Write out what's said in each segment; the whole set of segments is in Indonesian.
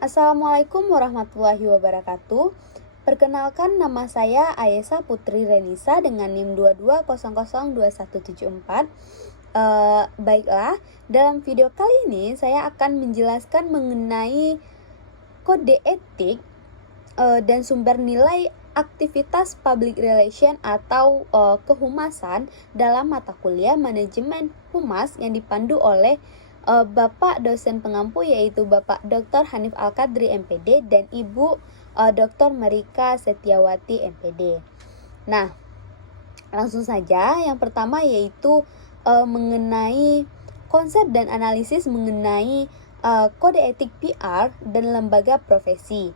Assalamualaikum warahmatullahi wabarakatuh. Perkenalkan, nama saya Ayesa Putri Renisa dengan NIM 22002174. Baiklah, dalam video kali ini saya akan menjelaskan mengenai kode etik dan sumber nilai aktivitas public relation atau kehumasan dalam mata kuliah manajemen humas yang dipandu oleh Bapak dosen pengampu, yaitu Bapak Dr. Hanif Al-Qadri MPD dan Ibu Dr. Marika Setiawati MPD. Nah, langsung saja. Yang pertama yaitu mengenai konsep dan analisis mengenai kode etik PR dan lembaga profesi.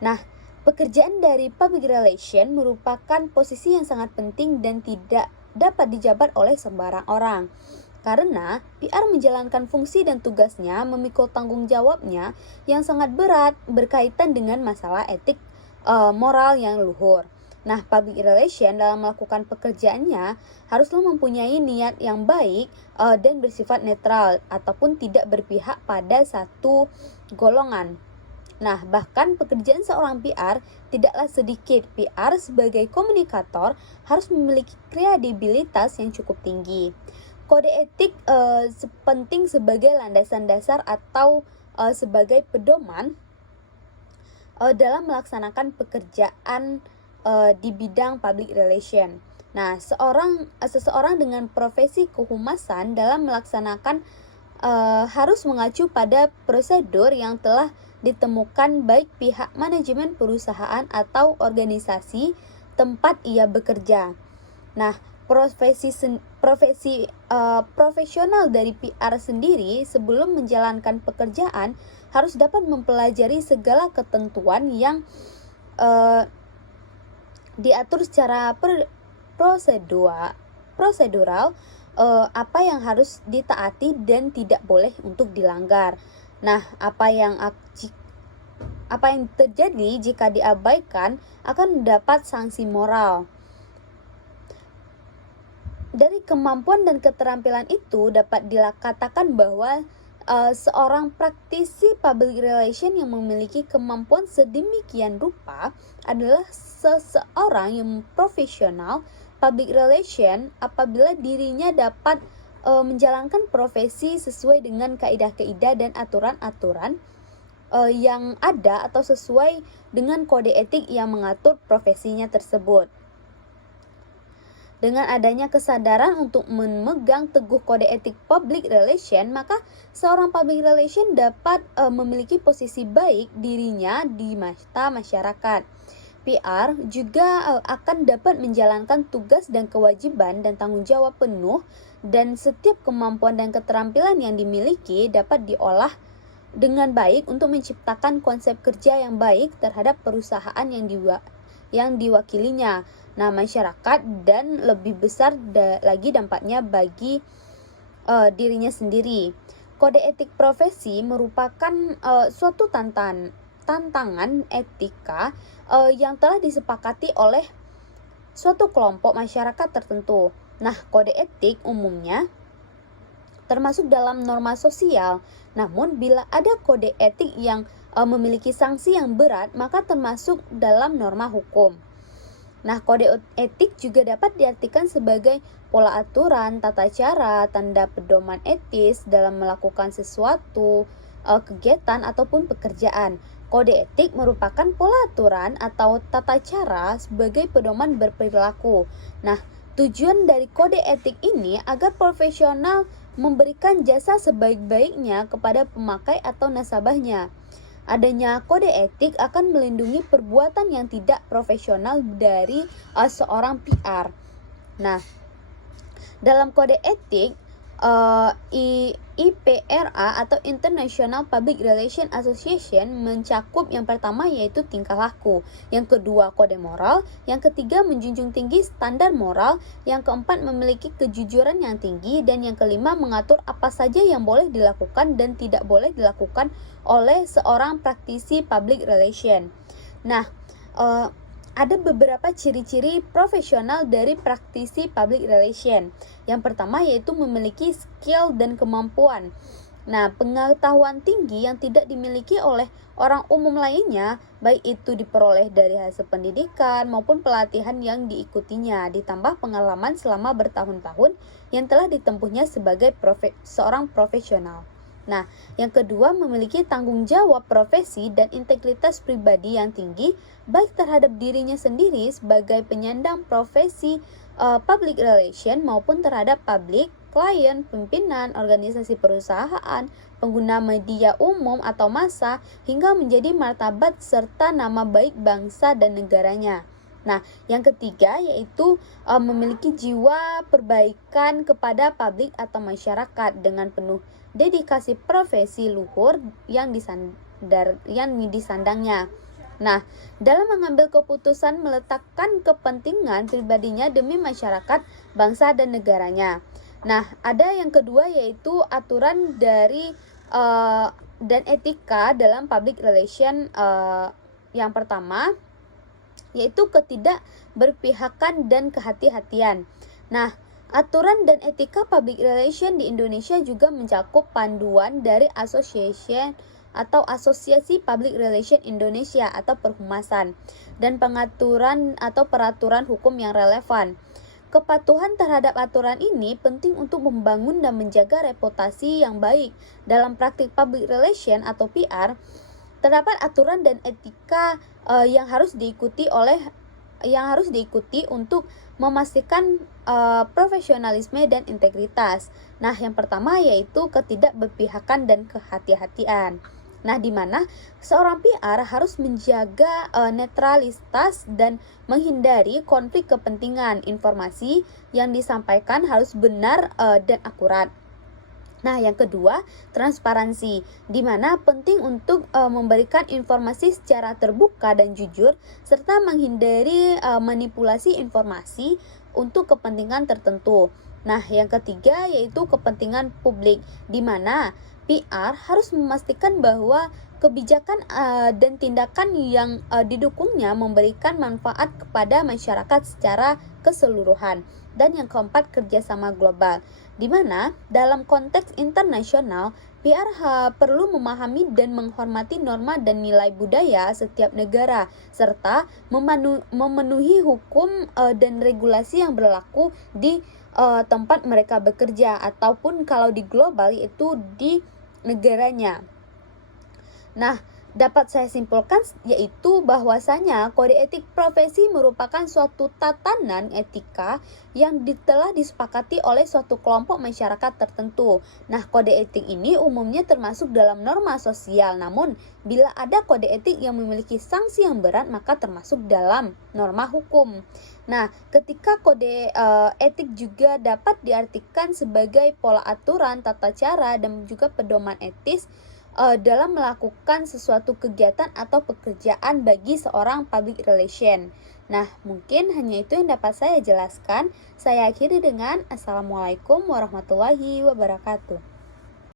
Nah, pekerjaan dari public relation merupakan posisi yang sangat penting dan tidak dapat dijabat oleh sembarang orang. Karena PR menjalankan fungsi dan tugasnya memikul tanggung jawabnya yang sangat berat berkaitan dengan masalah etik moral yang luhur. Nah, public relation dalam melakukan pekerjaannya haruslah mempunyai niat yang baik dan bersifat netral ataupun tidak berpihak pada satu golongan. Nah, bahkan pekerjaan seorang PR tidaklah sedikit. PR sebagai komunikator harus memiliki kredibilitas yang cukup tinggi. Kode etik penting sebagai landasan dasar atau sebagai pedoman dalam melaksanakan pekerjaan di bidang public relation. Nah, seseorang dengan profesi kehumasan dalam melaksanakan harus mengacu pada prosedur yang telah ditemukan baik pihak manajemen perusahaan atau organisasi tempat ia bekerja. Nah, profesional dari PR sendiri sebelum menjalankan pekerjaan harus dapat mempelajari segala ketentuan yang diatur secara prosedural, apa yang harus ditaati dan tidak boleh untuk dilanggar. Nah, apa yang terjadi jika diabaikan akan mendapat sanksi moral. Dari kemampuan dan keterampilan itu dapat dikatakan bahwa seorang praktisi public relation yang memiliki kemampuan sedemikian rupa adalah seseorang yang profesional public relation apabila dirinya dapat menjalankan profesi sesuai dengan kaidah-kaidah dan aturan-aturan yang ada atau sesuai dengan kode etik yang mengatur profesinya tersebut. Dengan adanya kesadaran untuk memegang teguh kode etik public relation, maka seorang public relation dapat memiliki posisi baik dirinya di mata masyarakat. PR juga akan dapat menjalankan tugas dan kewajiban dan tanggung jawab penuh, dan setiap kemampuan dan keterampilan yang dimiliki dapat diolah dengan baik untuk menciptakan konsep kerja yang baik terhadap perusahaan yang diwakilinya. Nah, masyarakat, dan lebih besar lagi dampaknya bagi dirinya sendiri. Kode etik profesi merupakan suatu tantangan etika yang telah disepakati oleh suatu kelompok masyarakat tertentu. Nah, kode etik umumnya termasuk dalam norma sosial. Namun, bila ada kode etik yang memiliki sanksi yang berat, maka termasuk dalam norma hukum. Nah, kode etik juga dapat diartikan sebagai pola aturan, tata cara, tanda pedoman etis dalam melakukan sesuatu kegiatan ataupun pekerjaan. Kode etik merupakan pola aturan atau tata cara sebagai pedoman berperilaku. Nah, tujuan dari kode etik ini agar profesional memberikan jasa sebaik-baiknya kepada pemakai atau nasabahnya. Adanya kode etik akan melindungi perbuatan yang tidak profesional dari seorang PR. Nah, dalam kode etik IPRA atau International Public Relation Association mencakup yang pertama yaitu tingkah laku, yang kedua kode moral, yang ketiga menjunjung tinggi standar moral, yang keempat memiliki kejujuran yang tinggi, dan yang kelima mengatur apa saja yang boleh dilakukan dan tidak boleh dilakukan oleh seorang praktisi public relation. Nah, ada beberapa ciri-ciri profesional dari praktisi public relation. Yang pertama yaitu memiliki skill dan kemampuan. Nah, pengetahuan tinggi yang tidak dimiliki oleh orang umum lainnya, baik itu diperoleh dari hasil pendidikan maupun pelatihan yang diikutinya, ditambah pengalaman selama bertahun-tahun yang telah ditempuhnya sebagai seorang profesional. Nah, yang kedua memiliki tanggung jawab profesi dan integritas pribadi yang tinggi, baik terhadap dirinya sendiri sebagai penyandang profesi public relation maupun terhadap publik, klien, pimpinan, organisasi perusahaan, pengguna media umum atau massa, hingga menjadi martabat serta nama baik bangsa dan negaranya. Nah, yang ketiga yaitu memiliki jiwa perbaikan kepada publik atau masyarakat dengan penuh dedikasi profesi luhur yang disandangnya. Nah, dalam mengambil keputusan meletakkan kepentingan pribadinya demi masyarakat, bangsa, dan negaranya. Nah, ada yang kedua yaitu aturan dari dan etika dalam public relation. Yang pertama yaitu ketidakberpihakan dan kehati-hatian. Nah, aturan dan etika public relation di Indonesia juga mencakup panduan dari Asosiasi Public Relation Indonesia atau Perhumasan dan pengaturan atau peraturan hukum yang relevan. Kepatuhan terhadap aturan ini penting untuk membangun dan menjaga reputasi yang baik. Dalam praktik public relation atau PR, terdapat aturan dan etika yang harus diikuti untuk memastikan profesionalisme dan integritas. Nah, yang pertama yaitu ketidakberpihakan dan kehati-hatian. Nah, di mana seorang PR harus menjaga netralitas dan menghindari konflik kepentingan. Informasi yang disampaikan harus benar dan akurat. Nah, yang kedua, transparansi, di mana penting untuk memberikan informasi secara terbuka dan jujur, serta menghindari manipulasi informasi untuk kepentingan tertentu. Nah, yang ketiga yaitu kepentingan publik, di mana PR harus memastikan bahwa kebijakan dan tindakan yang didukungnya memberikan manfaat kepada masyarakat secara keseluruhan. Dan yang keempat, kerjasama global, di mana dalam konteks internasional, PR perlu memahami dan menghormati norma dan nilai budaya setiap negara, serta memenuhi hukum dan regulasi yang berlaku di tempat mereka bekerja, ataupun kalau di global itu di negaranya. Nah, dapat saya simpulkan yaitu bahwasanya kode etik profesi merupakan suatu tatanan etika yang telah disepakati oleh suatu kelompok masyarakat tertentu. Nah, kode etik ini umumnya termasuk dalam norma sosial, namun bila ada kode etik yang memiliki sanksi yang berat maka termasuk dalam norma hukum. Nah, ketika kode etik juga dapat diartikan sebagai pola aturan, tata cara, dan juga pedoman etis dalam melakukan sesuatu kegiatan atau pekerjaan bagi seorang public relation. Nah, mungkin hanya itu yang dapat saya jelaskan. Saya akhiri dengan Assalamualaikum warahmatullahi wabarakatuh.